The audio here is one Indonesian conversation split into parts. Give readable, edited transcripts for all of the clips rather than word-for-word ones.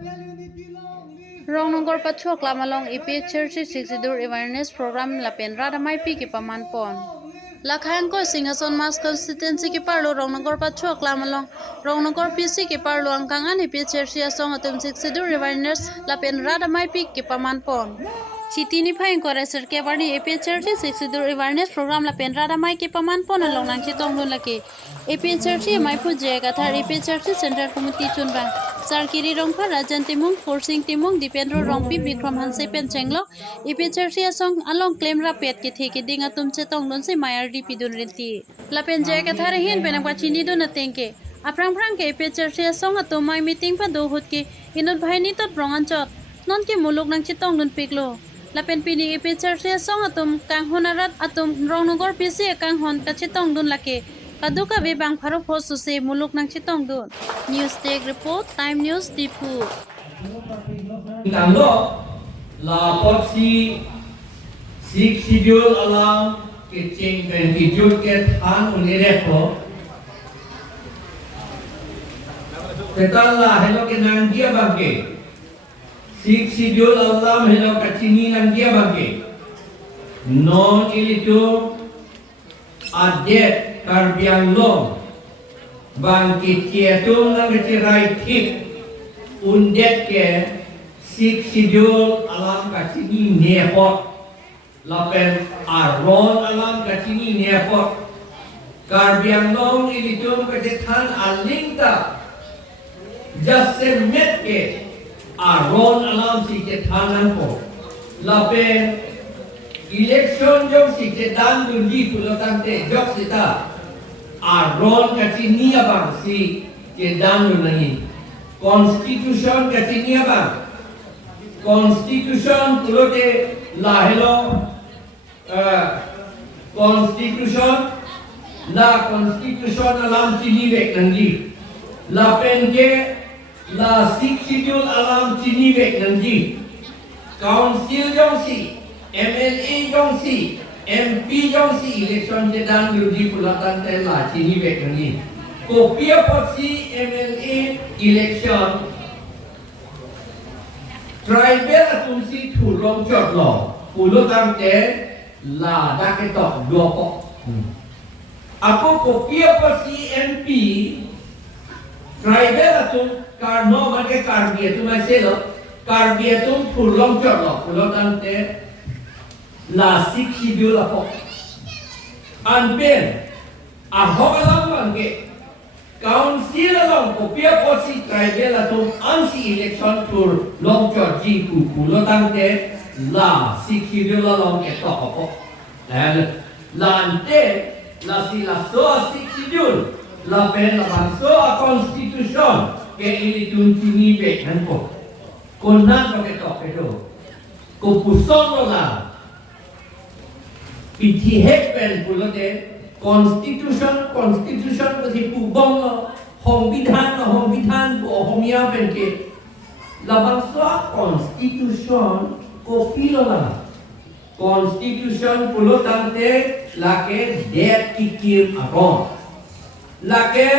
Rongnogor pathu aklam along APHLC Sixidur awareness program lapen radamai pi ki paman pon. Lakhang ko Singason Mas constituency ki parlo Rongnogor pathu aklam along Rongnogor PC ki parlo angkangan APHLC asong atum Sixidur awareness lapen radamai pi ki paman pon. Chitini phaing kore serke warni APHLC Sixidur awareness program lapen radamai ki paman pon along nang chitong dun laki APHLC maipu jega thar APHLC center committee chunba Sarkiri Rongpa Rajan Timung Forcing Timung Dipendro Rongpi Bikram Hanse Penchenglo APHLC asong along claim rapet ki theki dinga tumche tong don se mayar di pidun renti lapen jega thar hin penam ka chini do natengke aprang prang ke APHLC asong atomai meeting pa do hut ki inut bhaini tot brongan chot non ki muluk nang chitong don piklo lapen pini APHLC asong atom kang honarat atom Rongnogor PC kang hon ka chitong don lake Kaduka bebang pharo phosu se muluk nang chitong dun news take report time news tipu tanglo la potsi sik schedule alam ke ching ben ki jut ke than unire ko petalla hello ke nang dia bangke sik schedule alam hello ka chini nang dia bangke non ilitu adet karbiang long bangkit tietung nang kecirai tip undet ke sik schedule alam kacini nepot lapen aron alam kacini nepot karbiang long ilitung kecethan alingta just met ke aron alam si kethanan po lapen election jom si kedan dundi pulotante jok sita aron kacini abang si kedan dunangi constitution kacini abang constitution pulote lahelo constitution la constitution alam chini vek nangi la penke la sik schedule alam chini vek nangi council jom si MLA jong si, MP jong si election sedang diuji pulatan tela sini baik ni. Kopia potsi MLA election tribal atumsi thulong chot lo pulatan te la dak ketok dua pok. Aku kopia potsi MP tribal atum karno mage karbi atum aselo karbi atum thulong chot lo pulatan te la sik schedule apo anpen ahok alam bangke council along kopia posi tribal atum ansi election tour long georgi ku pulotan te la sik schedule along ke to apo dan la ante la si la so sik schedule la pen la so constitution ke ini tuntini be kan po konan ko ke to ko pusong la Piti hekpen pulote constitution ko si pubong lo hong bidhan ko homia penke labang so constitution ko pilo la constitution pulotante lake det kikim aron lake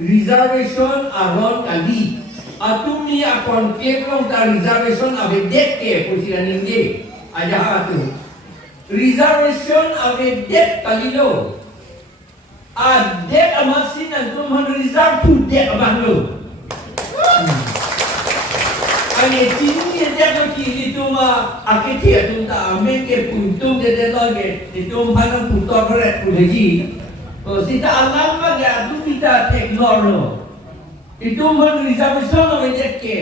reservation aron kali atumi akon kekrong ta reservation abe det ke pusiran ninge aja atu reservation ave det kalilo a det amasin ang tumhan reserve to det abanglo ani tini det ki ituma aketi atunta ameke puntung de loge itum hanang putor ret puleji o sita alam maga dupita teknoro itum reservation ave det ke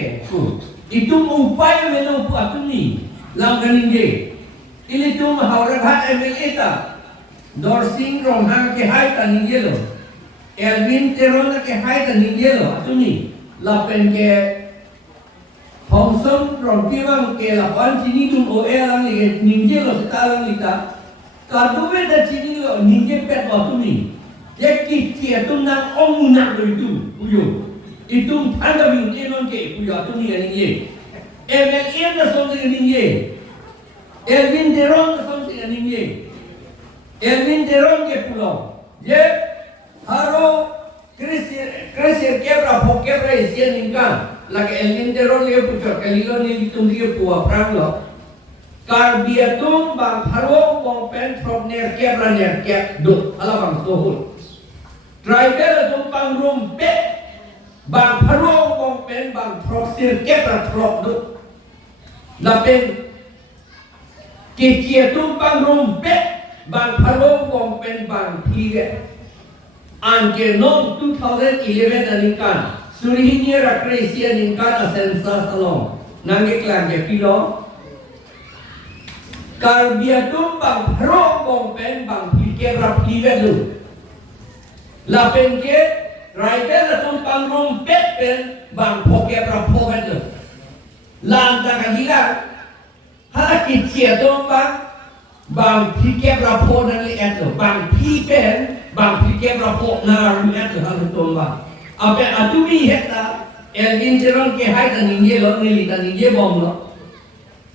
itum upaya meno atuni langganinge ini tu mahawraghat MLA ta Dorsing Ronghang ke hai ta ninggelo Elvin Teron ke hai ta ninggelo atuni lapen ke Hongsom Rompiwang ke lapan sini tu OE lang ni ninggelo setalang lita kartuwe da sini lo ningge pet atuni jeki tu nang omunak lo itu puyo itu tanda mingkenon ke puyo atuni ningge MLA da sonde ningge Elvin Teron something aninge Elvin Teron ke pulau je haro Chris Kreser kebra phok kebra isian ingkan lagi elinteron dia pucuk kelilo ni litung dia puah perang lo karbiatum bang harong bong pen from ner kebra ner keb do ala bang sohul tribal tumpang rumpet bang harong bong pen bang prosir kebra trop do lapen kikia tumpang rumpet bang harong bong pen bang pire Anke non 2011 aningkan surihinya rakresi aningkan asensa salong nange klangge pilo karbiatum bang harong bong pen bang pilke rap livedu lapen ke raibel atum bang rompet pen bang poke rap pokedu lanta kahilang halaki ciatum bang pilke rap ponali etu bang pipen bang pikir rapor na rumiat tu hal itu bang. Apa atumi heta elgin jeron ke hai dan inje lor nili dan inje bom lo.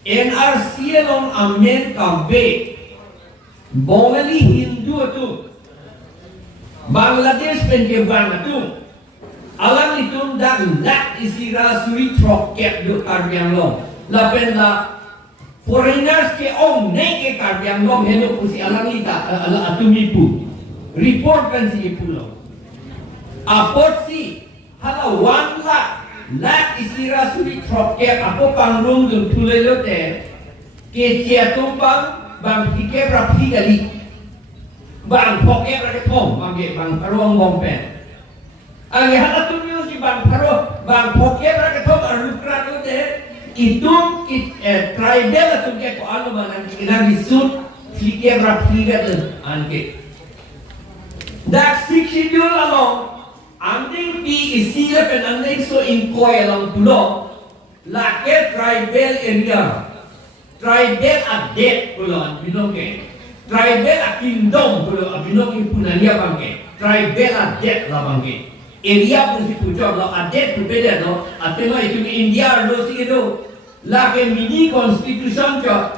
NRC long amen kambe. Bongali Hindu tu. Bangladesh penke bang tu. Alam itu dah nak isira suri trok kep do karbiang long. Lapen la foreigners ke om ne ke karbiang long heno pusi alam ita atumi pu. Report kan si pulau. Apot si hala 1 lakh isira suri trop ke apo pangrung dun tulelo te ke cia tumpang bang pike rapi gali bang poke raketong bang paruang bompen. Ang hala tumio si bang poke raketong arukrat te itu tribal tu ke ko ano man kina disut pike rapi gali anke. That 6 schedule along, anding P is sila pen anding so inkoy along pulo, lake tribal area, tribal adet pulo, binoke, tribal a kingdom pulo, binoke punanya bangke, tribal adet la bangke, area pun si pucuk lo adet tu beda lo, atema itu di India lo si itu, lake mini constitution jo,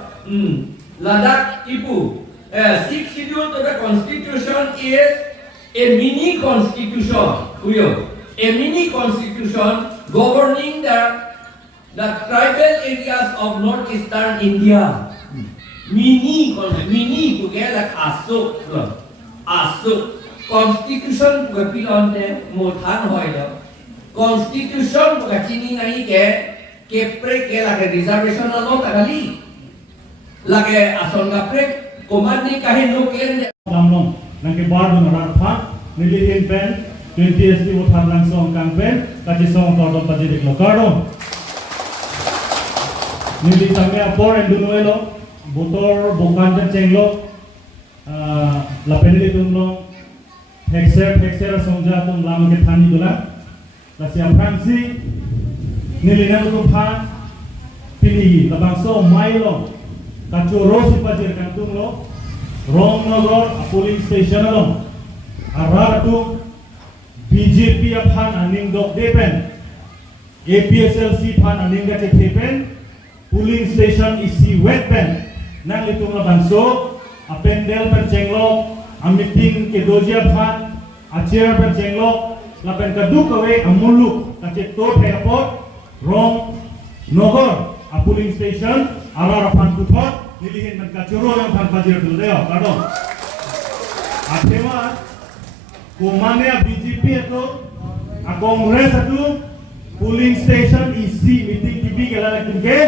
ladak ibu, 6 schedule to the constitution is a mini constitution, a mini constitution governing the tribal areas of northeastern India. Mini together asuk constitution gapilon de mothan hoy lo constitution gachini nai ke pre ke la reservation lo takali lage ason gapre komandi kahe no ken namnong nangke bar dengan rata nilihin pen 20 SD utar langsung kang pen kaji song tordom pajirik lo kardom nili tangnya por endunuelo motor bukan kenceng lo lapen nili tumlo hekser songja tum lama ke thani dula lasiam fransi nili na tum phan pini labang so mailo kacuro si pajir kang tum lo Rongnogor polling station along aratu BJP aphan aning dok depen APHLC phan aning gache depen polling station isi wetpen nang litung labanso apendel percenglo amiting ke dojia phan acer percenglo lapen kaduk awe amuluk kache to airport Rongnogor a polling station arar aphan kuthot nilihin man kacuro yang phan pajir dulu deo kardom akhema kumane BJP itu a kongres itu polling station isi meeting TV gala ke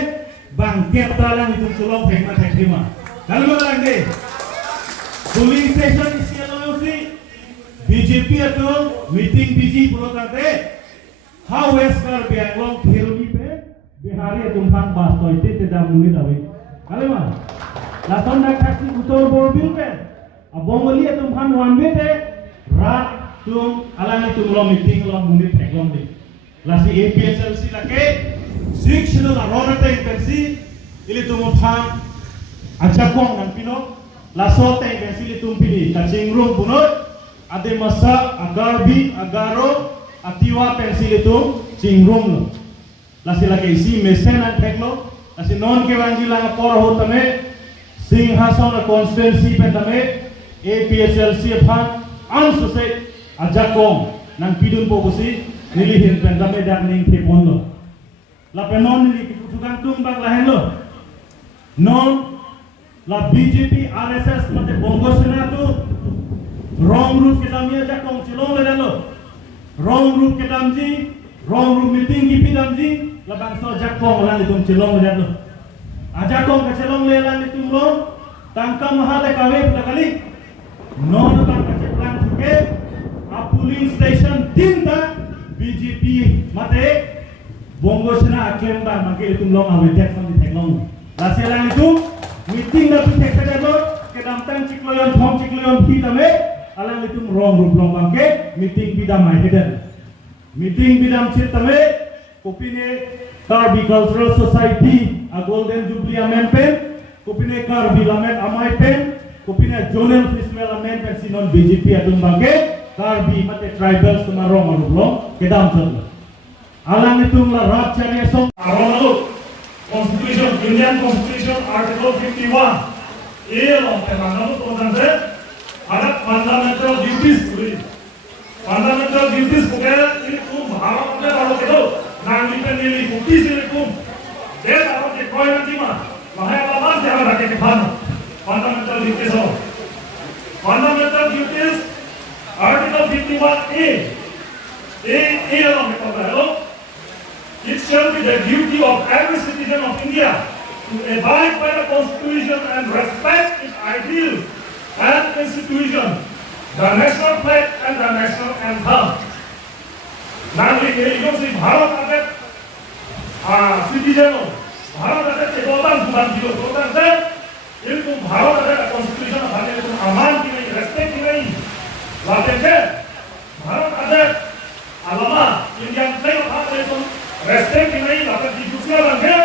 bangket talang itu sulong hekmat hekrima kalau lang de polling station isi alo si BJP itu meeting BJ puro kate how weskar bianglong thirumi pe bihari tumpang bas toite tidak muni dawi kalema laton nak taksi utor borbil pe abongoli tumpang wanbe te rat tum alang itu lo meeting lo muni teklong de lasi APHLC lake sikshilo la rorate intensi ili tumpang ajakong nan pino lasote intensi ili tumpini kacing room bunot ade masa agarbi agaro atiwa pensil itu cingrum lo lasi lake isi mesenan teklo lasi non ke wanji lang por ho tame singhason constituency pe tame APHLC phan ansose ajakong nang pidun po busi nilihin pendame dak ning tepondo la penon nili kutukan tumbang lahen lo non la BJP RSS mate bongo sena tu wrong route ke damia jak kong chilong le lo wrong route ke damji wrong route meeting ki pidamji la bangso jak kong lan itum chilong le lo aja kong ke chilong le lan itum lo tangka mahale kawe kali non kan ke plan ke a polling station tinta BJP mate bongo sena aklam ba mangke itum long awe tek sam di teklong la selang itu meeting na tu tek kadalo ke damtan cikloyon thom cikloyon pitame alang itum wrong route long bangke meeting bidam mai heden meeting bidam chitame kopine Karbi Cultural Society a Golden Jubilee Amendment kopine Karbi Lamen Amai Pen kopine Jonel Fismel Amendment sinon BJP adun bangke Karbi mate tribals tumarong marublong kedam chotlo alang itum la rat chariya song arono Constitution Indian Constitution Article 51 long temangano todanse ada fundamental duties puri fundamental duties pokoknya ini kum bharatne baro kedo nang dipendili bukti sini kum des aro ke koi nanti mah mahaya balas dia ada ke phano fundamental duties ho fundamental duties Article 51A long hello it shall be the duty of every citizen of India to abide by the Constitution and respect its ideals and institutions, the national flag and the national anthem. Naगरिक ये से भारत आते citizen भारत आते चेतोदान सुधार दियो चेतोदान से ये तुम भारत आते Constitution भाने तुम अमान की नहीं respect की नहीं लाते थे भारत आते अलमा Indian flag भाने तुम respect की नहीं लाते दूसरा रंगे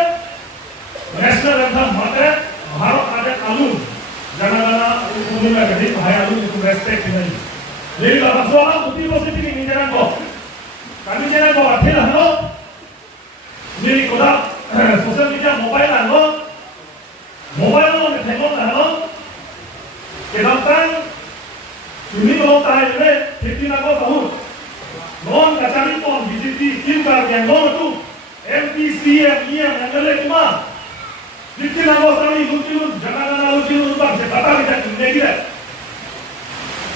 national anthem भाने भारत आते आलू Jangan-jangan umumnya nggak jadi bahaya lu itu respect ini. Jadi kalau soal bukti positif ini jangan kok. Kami jangan kok artinya lo. Jadi kalau sosial media mobile lo nih tengok lo. Kedapatan ini kalau tahu ini kita nak tahu. Non kacari pun BJP tim yang lo tu MP, CM, yang ada cuma. Jadi nak tahu lucu jangan lucu bang saya kata kita ini dia.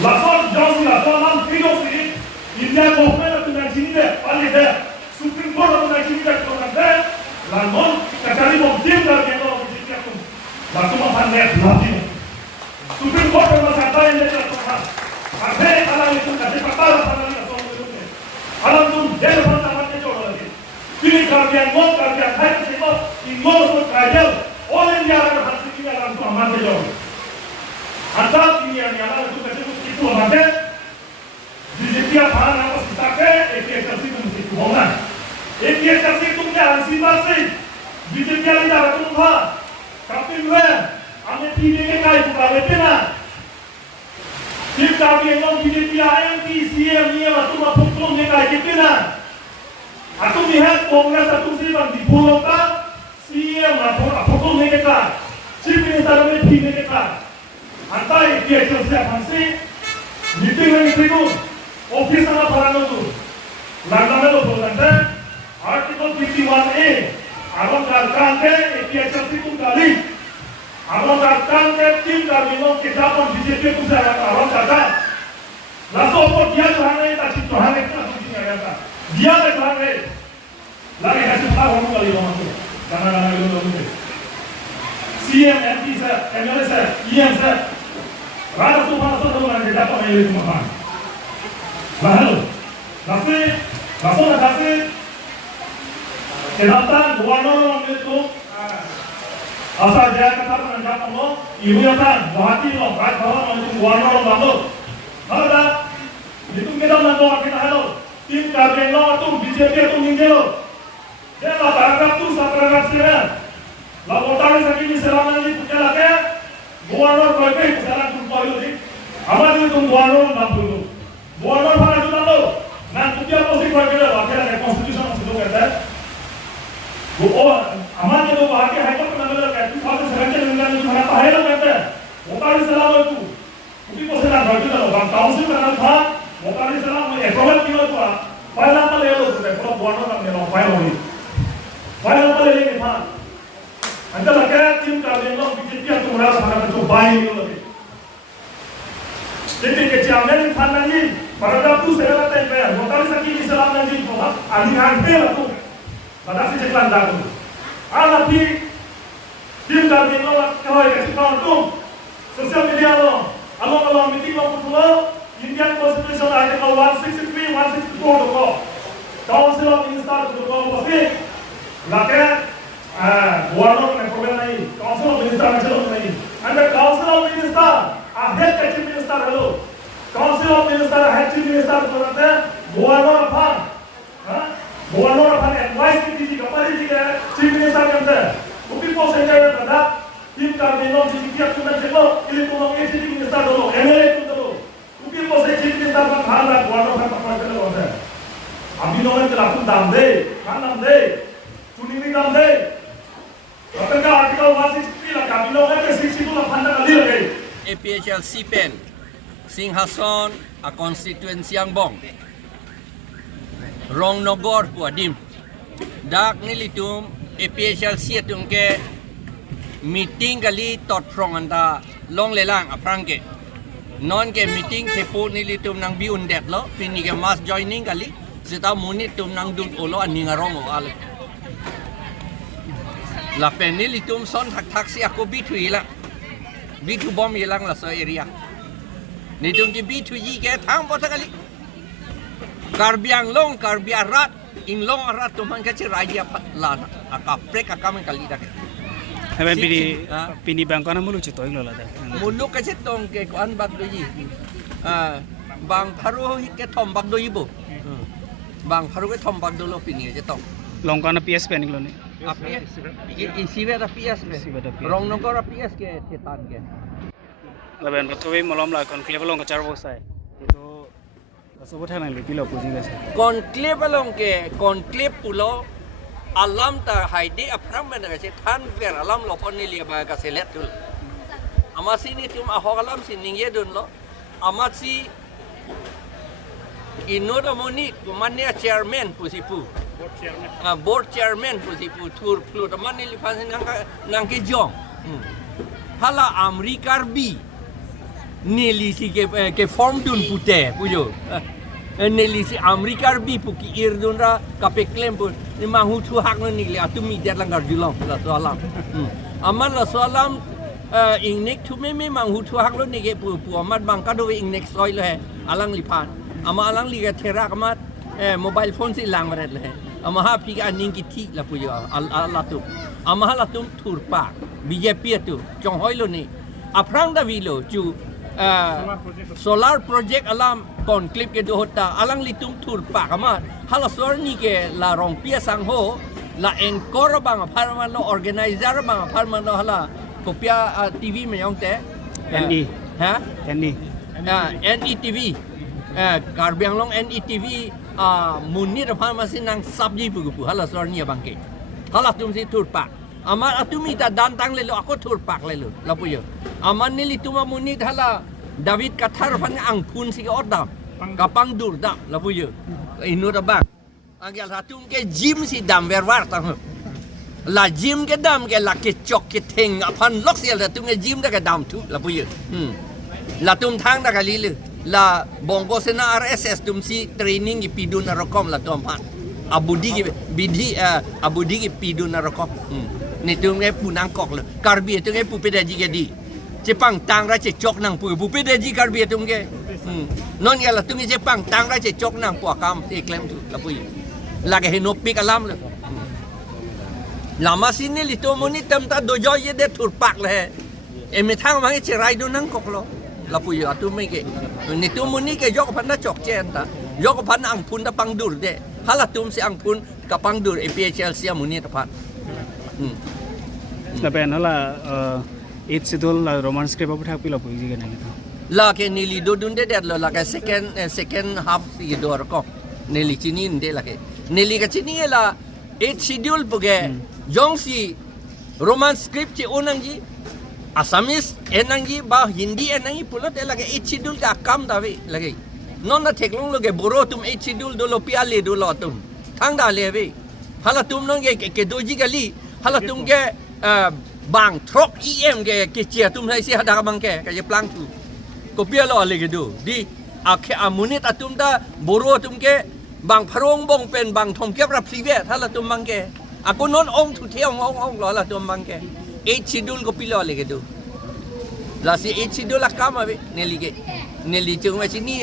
Langsung jauh langsung nam video sini India government tu nak sini deh, paling deh Supreme Court tu nak sini deh kalau deh. Langsung kacari bom tim lagi kalau BJP tu. Langsung makan net lagi. Supreme Court tu masih ada yang dia lakukan. Ada kalau itu kasih patah patah langsung itu. Kalau tu dia pasal macam tu lagi. Pilih kerjaan mau kerjaan hai semua ini mau kerja. All India ada hasil kita langsung aman saja. Antara ini yang ada itu kasih itu aman. BJP apa nama siapa? APHLC itu mesti kuongan. APHLC itu punya hasil masih. BJP ada itu apa? Tapi mana? Ame TV ke kai buka webena. Tim kami yang BJP MP, CM ni apa tu mapukung ke kai kepena. Atau lihat kongres atau siapa di pulau tak? CM apapun mereka, Chief Minister mereka mereka, antai dia selesai fancy, meeting itu, office sama parano tu, langganan tu berlanda, Article 51A, awak katakan ke APHLC tu kali, awak katakan ke tim kami mau kita pun BJP tu saya awak katakan, langsung apa dia tuhannya tak cipta tuhannya kita tu tinggal dia tak tuhannya, lagi kasih tahu orang kali orang tu. Karena itu loh CM, MP saya, MLA saya, EM saya, rasa supaya saya orang kita apa yang itu makan. Lalu, langsung kasih kenapa gubernur itu asal dia kata menangkap lo, ibu yang kan, bahati lo, baik bahwa itu gubernur lo, ada itu kita menangkap kita halo, tim kabinet lo itu BJP itu ninggelo. Dia lah berangkat tu sampai sini. Lalu orang sakit ni selama ni punya lagi, gubernur berbagai kesalahan tumpah itu. Amat itu gubernur nak dulu. Gubernur pada itu lalu, nanti dia posisi berbagai akhirnya konstitusi masih tu kata. Oh, amat itu bahagia hanya pernah berlaku. Tu kalau sekarang dengan itu mana pahaya lo kata. Orang selama itu, mungkin posisi nak berbagai lalu. Bang kaunsel mana tak? Orang selama ekonomi kita tu เนี่ยเราไฟเราดิไฟเราก็เลยเล่นผ่านอันนั้นแค่ทีมการเล่นเราพิจิตรตรงนั้นผ่านไปจบใบเลยjadi kejamnya di mana ni pada waktu saya kata saya motor sakit di selam nanti bahwa aliran bel tu pada si ceklan dah tu alapi tim dari nolak kalau kasih tahu tu sosial media lo along meeting lo pun lo Indian Constitution Article 163 164 tu Council of Ministers tu pasti lagi warna yang problem ni Council of Ministers macam ni anda Council of Ministers head chief minister hello council of minister head chief minister बोलते हैं governor अपन advice की थी कपाली जी के chief minister के अंदर उसी पोस्ट से जाए बता टीम का मेनों जी की अपने चलो इले तो लोग chief minister दो MLA तो दो उसी पोस्ट से chief minister पर खान रहा governor पर पकड़ के लोग होते हैं अभी लोगों ने चला तुम दाम दे खान दाम दे चुनी भी दाम दे अपन का आर्टिकल 163 लगा अभी लोगों ने 62 लगा फंडा कर दिया गई APHLC pen Singhason a constituency ang bong Rongnogor po adim dak nilitum APHLC atung ke meeting kali tot from anda long lelang aprangke non ke meeting sepo nilitum nang biundet lo pini ke mass joining kali sita munit tum nang dun olo aningarong o al la pen nilitum son thak si ako bithui la B2 bomb yelang la so area ni tung ki B2 yi ke thang po thakali karbiang long karbia rat ing long arat tu man ka chi raja la aka prek aka man kali dak Haben pini bangkana mulu chito ing lola da mulu ka chi tong ke kon bak do yi bang pharu hi ke thom bak do yi bo bang pharu ke thom bak do lo pini je tong longkana PS pen ing lo ni apias isive da PS me Rongnogor apias ke thetan ke laben pathui molom la conclave long ka char bo sai itu sobo thang nang liki lo puji ga sai conclave long ke conclave pulo alam ta haide apram men ga se than ver alam lo pon ni lia ba ka selet tul amasi ni tum ahok alam sin ningye dun lo amasi inodo moni kumania chairman pusipu board chairman pusipu tur plut mani lipan nang ke jong hala amerikar bi nelisi ke form dun pute pujo nelisi amerikar bi puki irdun ra kape claim pu ni mahu thu hak ni le atumi det langar julong la salam amal la salam ingnek thu me mahu thu hak lo ni ke pu amat bang ka do ingnek soi lo he alang lipan ama alang li ke thera kamat mobile phone si lang maret le amaha pi ka ning ki thi la pujo ala tu amaha la tum thurpa BJP tu chong hoi lo ni aprang da vi lo chu solar project alam conclave ke do hota alang litum thurpa kamat hala sor ni ke la rong pia sang ho la encore bang pharman lo organizer bang pharman lo hala kopia TV me yong te NE ha NE NE TV karbiang long NE TV munni da pharma sin nang sabji pu hala sor ni bangke hala tum si thurpa amar atumi ta dan tang le lo ako thurpak le lo la puyo aman ni lituma munni hala David kathar pan ang pun si ordam kapang durda la puyo inu da bang agal hatung ke gym si dam verwar tang la gym ke dam ke la ke chok ke theng apan lok sia la tung ke gym da ke dam thu la puyo la tum thang da ka li le la bongo sena RSS tum si training ki pidun na rokom la tom pat abudi ki bidhi abudi ki pidun na rokom ni tung ke punang kok le karbi tung ke pu pedaji ke di Jepang tang ra che chok nang pu pedaji karbi tung ke non ya la tung ke Jepang tang ra che chok nang pu akam te klem tu la pu la ke hinopik alam le lama sini li to moni tam ta dojo ye de thur pak le e me thang ma che rai do nang kok lo la pu ya tu me ke ni tu moni ke yok pan na chok chen ta yok pan ang pun ta pang dur de hala tum si ang pun ka pang dur APHLC moni ta pat laben hala it sidol la roman script apa thak pilo puji ga nang la ke nili do dun de lo la ke second half si do ko nili chinin de la ke nili ka chini la it schedule puge jong si roman script chi onang ji Assamese enang ji ba Hindi enang ji pulot la ke it schedule ka kam da we la ke non na theklong lo ke boro tum it schedule do lo pia le do lo tum thang da le we halatum nong ke doji kali halatum ke bang trok ke chia tum sai si hada bang ke plang tu ko pia lo le ke do di akhe amunit atum da boro tum ke bang pharong bong pen bang thom ke rap sive halatum bang ke ako non ong thu theong ong lo la tum bang ke e schedule ko pilo le ke do la si e schedule akam ave neli chung ma sini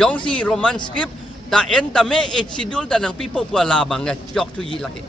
yong si roman script ta en ta me e schedule ta nang pipo pua la bang ga chok tu yi la ke